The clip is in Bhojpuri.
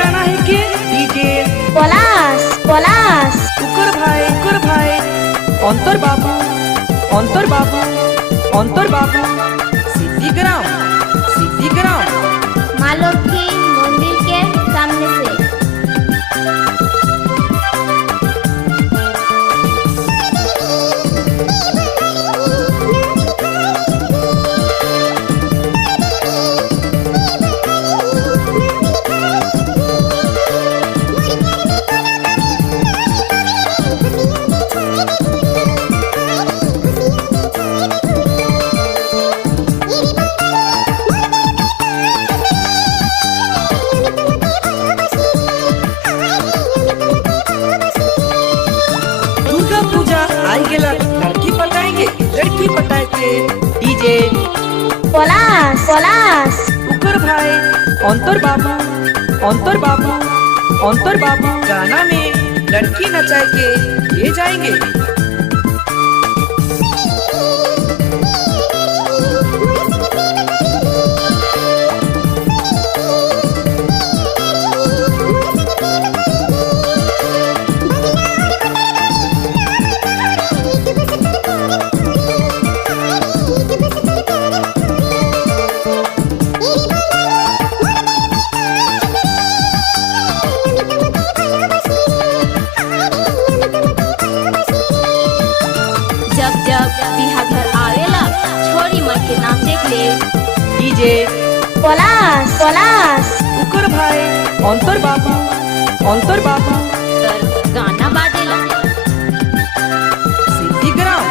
गाना है कि डीजे পলাশ পলাশ कुकर भाई अंतर बाबू सिद्धिग्राम माँ लक्ष्मी मंदिर के सामने से। दुर्गा पूजा आई गेला लड़की पटाएंगे डीजे পলাশ পলাশ कुकर भाई अंतर बाबू गाना में लड़की नचाए के ले जाएंगे। जब जब बिहा घर आवेला छोरी मन के नाचे के लिए डीजे पलाश पलाश कुकर भाई अंतर बाबू गाना बाजेला। सिद्धिग्राम